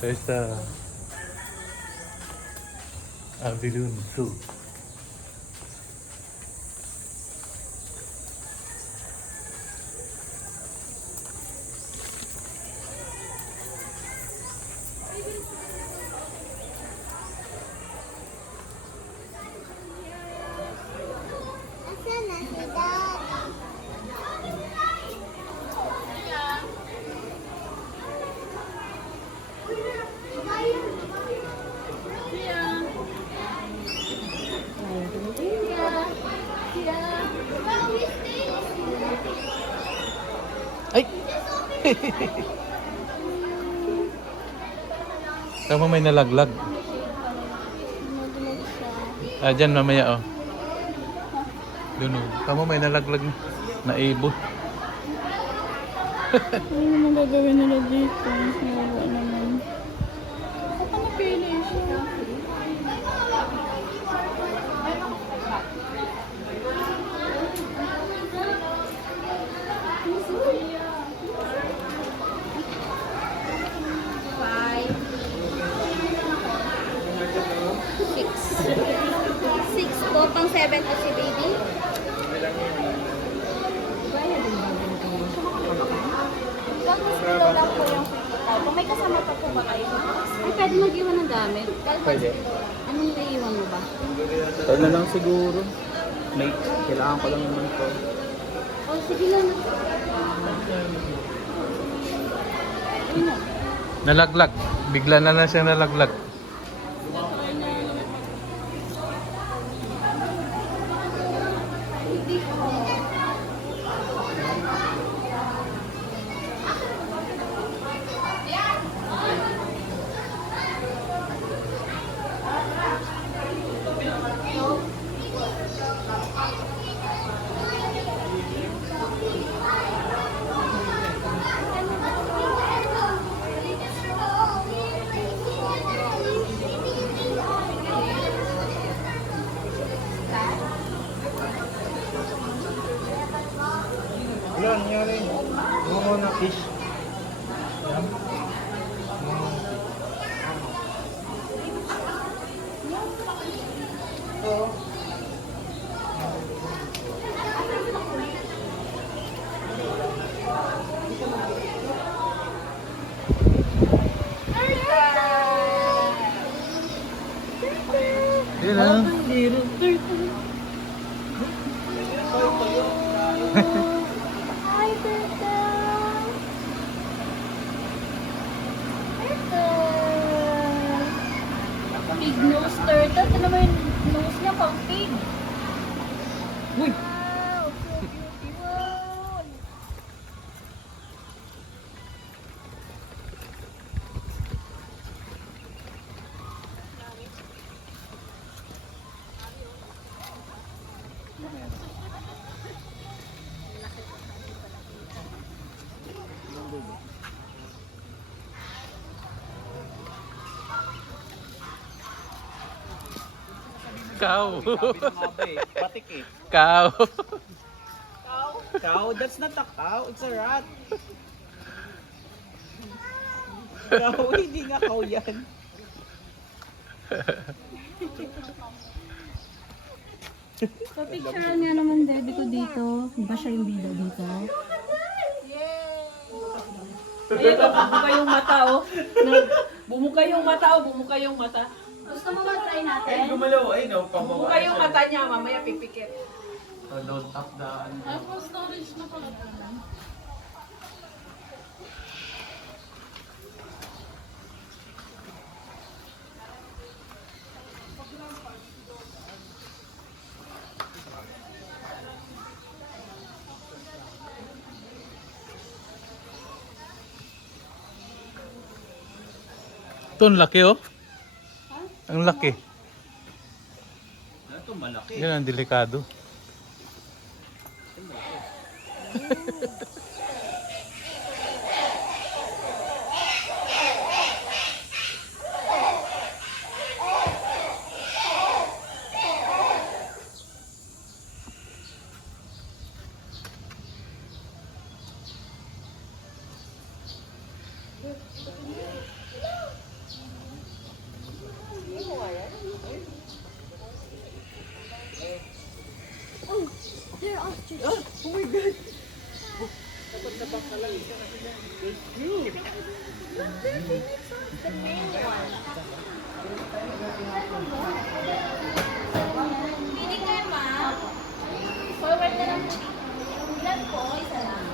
Tayo sa Avilon Zoo. Asan na si Daddy? Ay! Tama, may nalaglag. Ah, dyan mamaya oh. Doon oh. Tama, may nalaglag na ibon. Ano naman gagawin nila dito? Nawawa naman. Baka napili siya. Six po, pang 7 po si baby. Tapos kilo lang po yung physical. Kung may kasama pa po ba kayo? Ay, pwede mag-iwan ng gamit. Pwede. Anong naiiwan mo ba? Ito na lang siguro. May kailangan ko lang naman to. Oh, sige lang. Ano? Nalaglag. Bigla na lang siya nalaglag. Wala, nangyari. Bungo na fish. Yun ah. Hi, turtle! Turtle! Pig nose turtle. Ito naman yung nose niya pang pig. Uy! Wow! So beautiful! Cow! Batik eh. Cow! Cow? That's not a cow. It's a rat. Cow? Hindi nga cow yan. Papicturean nga naman daddy ko dito. Ba siya yung bida dito? Ayan, bumuka yung mata, oh. Bumuka yung mata, oh. Bumuka yung mata. Gusto mo mag-try natin? Gumalaw. Ay, no. Bumuka yung mata niya, mamaya pipikit. Don't tap daan. Storage na pala. Ito, ang laki oh. Ang laki. Ito malaki. Yan ang delikado. ostrich. Oh my God. The main one. Pili kayo, ma'am. Forward na lang. Ilan po? Isa lang.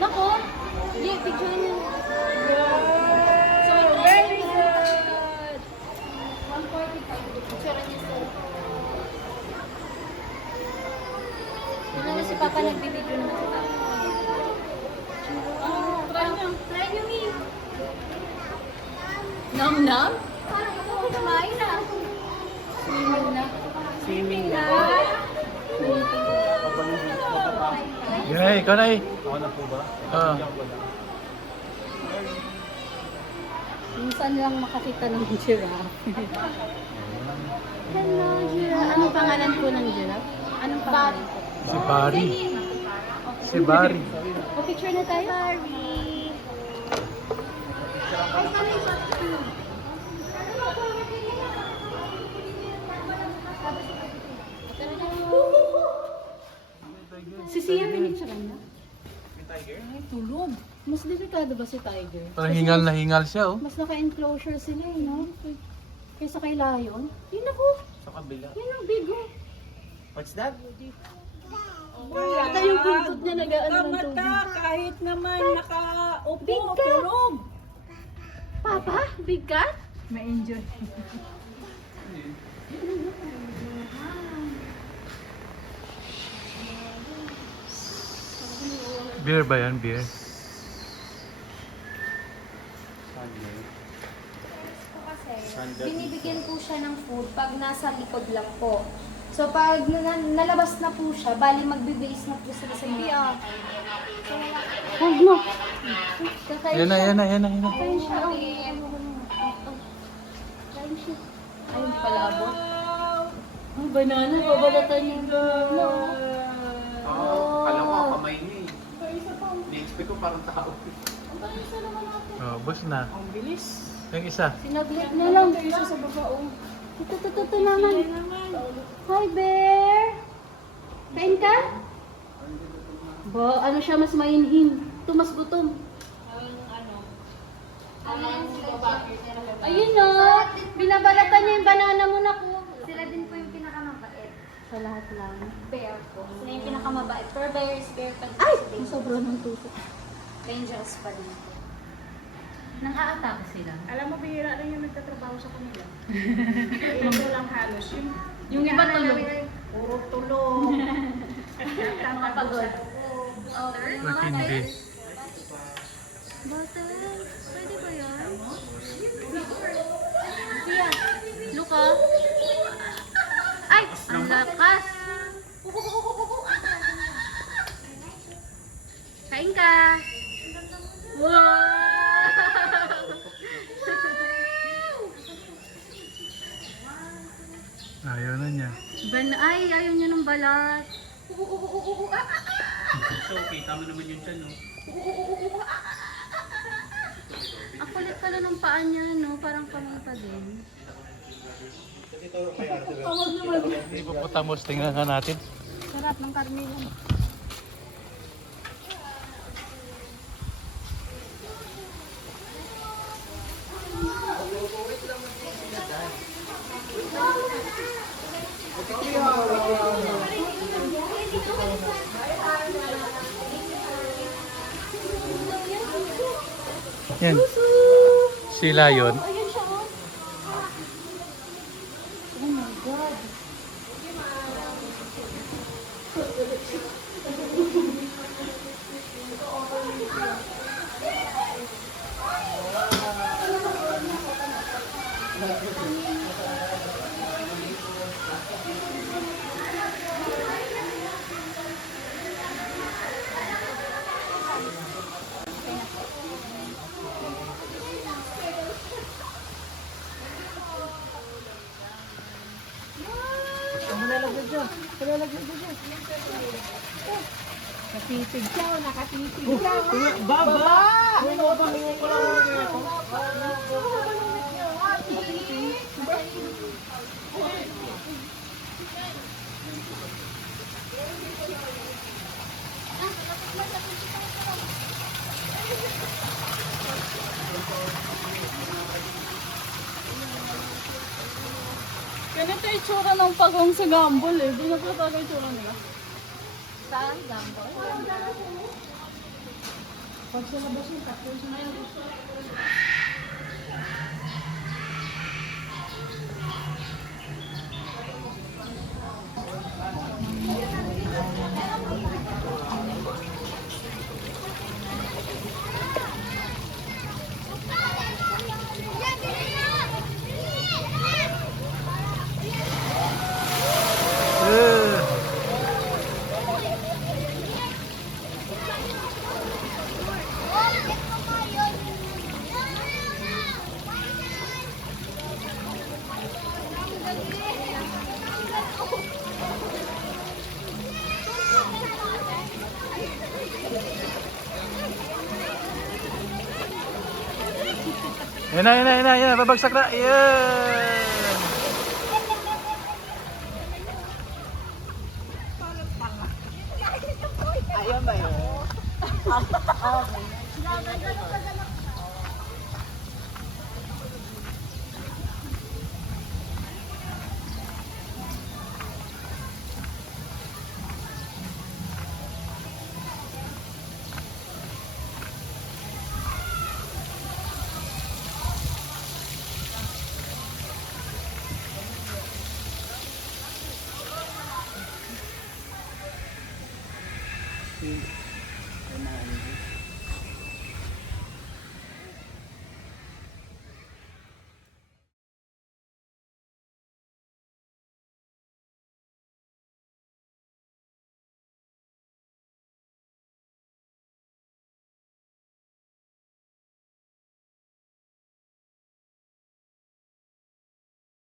Nako! Hindi, picture niyo. So, very good! 145. Picture niyo, sir. Wala na si Papa nagbibideo na. Try niyo. Try niyo, Mi. Nam-nam? Parang ito kumain na. Swimming na. Swimming na. Yay, ikaw na eh. Ako na po ba? Ah. Minsan lang makakita ng giraffe. Hello, giraffe. Anong pangalan po ng giraffe? Anong pangalan po? Si Barry. Si Barry. O, picture na tayo. Barry. Si Sia, pinicture na. Ay, tulog. Mas delikado ba si Tiger? Parang hingal na hingal siya oh. Mas naka-enclosure sila eh, no? Kaysa kay Lion. Yun ako. Sa kabila. Yun ang big oh. What's that? Ata yung kultot niya nag-aano ng Tama tubig. ka, kahit naman nakaupo, Big ka. tulog. Papa, big cat? Ma-enjoy. Beer ba yan? Beer? Kasi binibigyan po siya ng food pag nasa likod lang po. So pag nalabas na po siya, bali magbe-base na po sila sa mga. Huwag mo. Kakain Yan na, yan na, yan na, yan na. Kakain siya. Oh. Kain siya. Ayun pala abot. Ang banana, babalatan niya yung banana. Oo, alam ko, kamay niya eh. Ni-expect ko parang tao. Oh, boss na. Ang bilis. Yung isa. Sinaglit na lang. Isa sa baba. Oh. Ito naman. Hi, Bear! Kain ka? Ba, ano siya mas mainhin? Ito mas gutom. Ayun no! Binabalatan niya yung banana mo na ko. Sila din po yung pinakamabait. Sa lahat lang. Bear po. Sila yung pinakamabait. Per bear is bear pa. Ay! Ang sobra ng tusok. Dangerous pa din. Nang-aatake sila. Alam mo, bihira rin yung nagtatrabaho sa kanila. Ito lang halos. Yung iba tulog. Puro tulog. Nakapagod. Matindi. Butter? Pwede ba yan? Tia, Luka? Ay! Ang lakas! Kain ka! Wow! Ayaw na niya. Ay, ayaw niya ng balat. So, kita mo naman yun dyan, no? Ang kulit pala ng paa niya, no? Parang kamay pa din. Hippopotamus, tingnan nga natin. Sarap ng karne lang. Yan. Si Lion. Ayun siya, oh. Oh my God. Nakatitig siya, nakatitig siya. Baba! Ganito yung itsura ng pagong sa Gambol eh. Doon na po talaga yung itsura nila. Saan? Gambol? Eh. Yan na, yan na, yan na, yan na, babagsak na. Yan. Si